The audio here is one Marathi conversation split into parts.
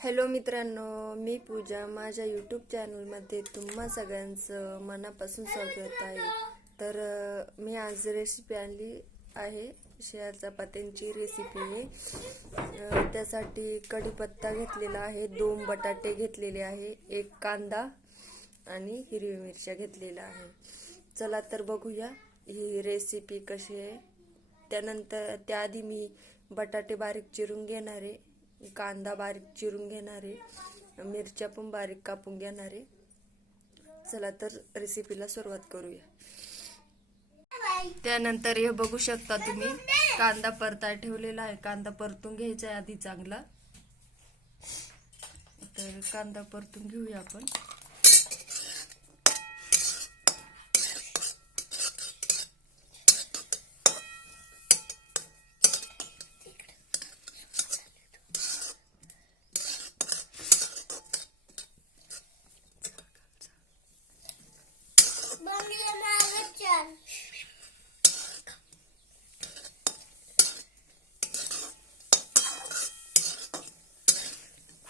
हॅलो मित्रांनो मी पूजा. माझ्या यूट्यूब चॅनलमध्ये तुम्हा सगळ्यांचं मनापासून स्वागत आहे. तर मी आज रेसिपी आणली आहे. शेअर चपात्यांची रेसिपी आहे त्यासाठी कढीपत्ता घेतलेला आहे. दोन बटाटे घेतलेले आहे. एक कांदा आणि हिरवी मिरच्या घेतलेल्या आहे. चला तर बघूया ही रेसिपी कशी आहे. त्यानंतर त्याआधी मी बटाटे बारीक चिरून घेणार आहे. कांदा बारीक चिरून घेणार आहे. मिरच्या पण बारीक कापून घेणार आहे. चला तर रेसिपीला सुरुवात करूया. त्यानंतर हे बघू शकता तुम्ही कांदा परता ठेवलेला आहे. कांदा परतून घ्यायचा आहे आधी चांगला. तर कांदा परतून घेऊया आपण.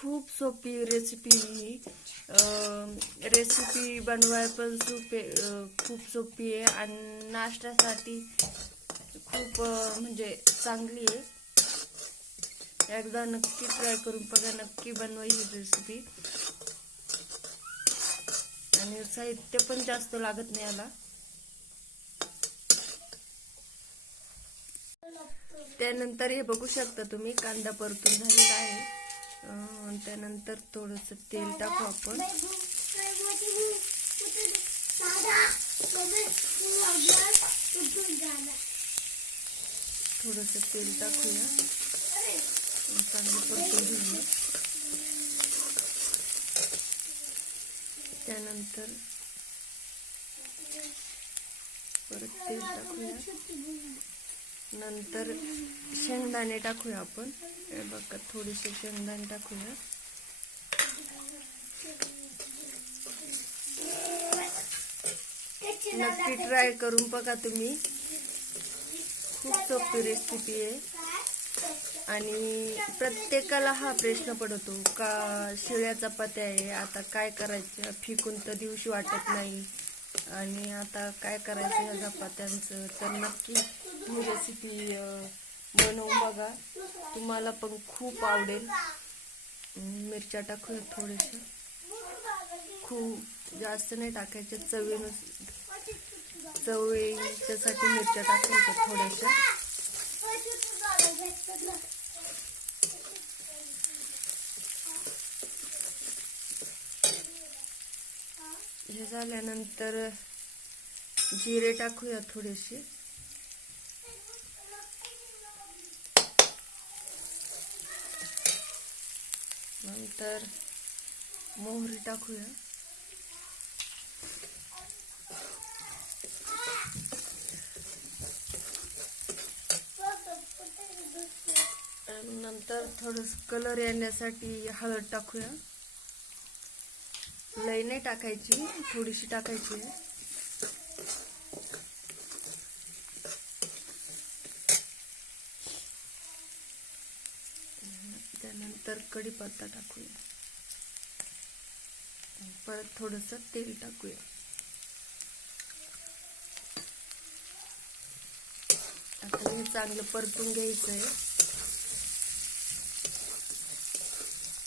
खूप सोपी रेसिपी ही. रेसिपी बनवाय पण सोपे खूप सोपी आहे आणि नाश्त्यासाठी खूप म्हणजे चांगली आहे. एकदा नक्की ट्राय करून बघा नक्की बनवा ही रेसिपी आणि साहित्य पण जास्त लागत नाही याला. त्यानंतर हे बघू शकता तुम्ही कांदा परतून झालेला आहे. त्यानंतर थोडस तेल टाकू आपण. थोडस तेल टाकूया. चांगलं परतून घेऊया. त्यानंतर परत तेल टाकूया. नंतर शेंगदाणे टाकूया आपण. बघा थोडेसे शेंगदाणे टाकूया. नक्की ट्राय करून बघा तुम्ही. खूप सोपी रेसिपी आहे. आणि प्रत्येकाला हा प्रश्न पडतो का शिळ्या चपात्या आहे आता काय करायचं फिकून तर दिवशी वाटत नाही. आणि आता काय करायचं या चपात्यांचं तर नक्की ही रेसिपी बनवून बघा. तुम्हाला पण खूप आवडेल. मिरच्या टाकूया थोडेसे. खूप जास्त नाही टाकायचे चवीनुस चव त्यासाठी मिरच्या टाकायच्या थोड्याशा. हे झाल्यानंतर जिरे टाकूया थोडेसे. नंतर मोहरी टाकूया. नंतर थोडस कलर येण्यासाठी हळद टाकूया. लई नाही टाकायची थोडीशी टाकायची आहे. त्यानंतर कढीपत्ता टाकूया. परत थोडस तेल टाकूया. आता हे चांगलं परतून घ्यायचं आहे.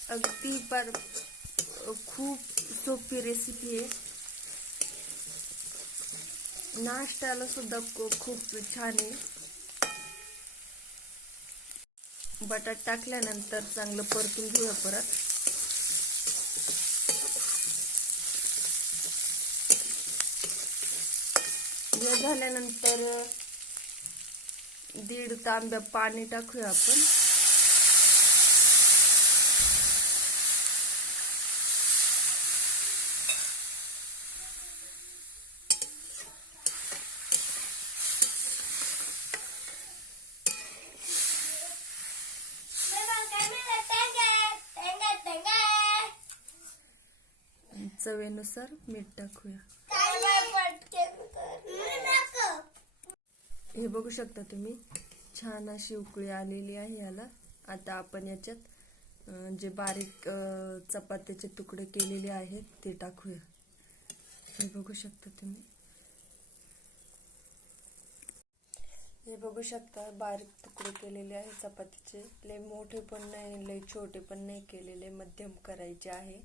अगदी पर खूप सोपी रेसिपी आहे. नाश्त्याला सुद्धा खूप छान आहे. बटाट टाकल्यानंतर चांगलं परतून घेऊया परत. हे झाल्यानंतर दीड तांब्या पाणी टाकूया आपण आणि चवेनुसार मीठ टाकूया. हे बघू शकता तुम्ही छान अशी उकळी आलेली आहे याला. आता आपण याच्यात जे बारीक चपात्याचे तुकडे केलेले आहेत ते टाकूया. हे बघू शकता तुम्ही. हे बघू शकता बारीक तुकडे केलेले आहे चपातीचे. लय मोठे पण नाही लय छोटे पण नाही केलेले मध्यम करायचे आहे.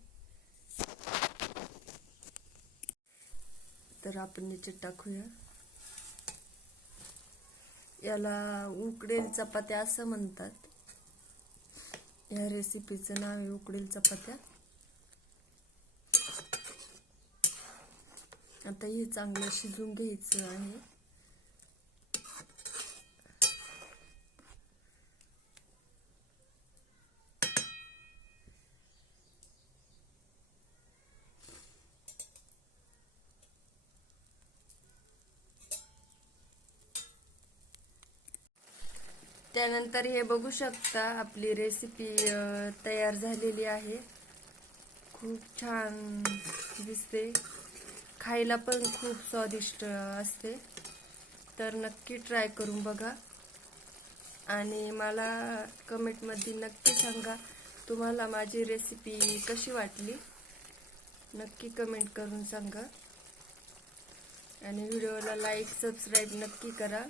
तर आपण याच्यात टाकूया. याला उकडेल चपात्या असं म्हणतात. या रेसिपीचं नाव आहे उकडेल चपात्या. आता हे चांगलं शिजून घ्यायचं आहे. त्यानंतर हे बघू शकता आपली रेसिपी तयार झालेली आहे. खूप छान दिसते. खायला पण खूप स्वादिष्ट असते. तर नक्की ट्राय करून बघा. आणि मला कमेंटमध्ये नक्की सांगा तुम्हाला माझी रेसिपी कशी वाटली? नक्की कमेंट करून सांगा. आणि व्हिडिओला लाईक सबस्क्राईब नक्की करा.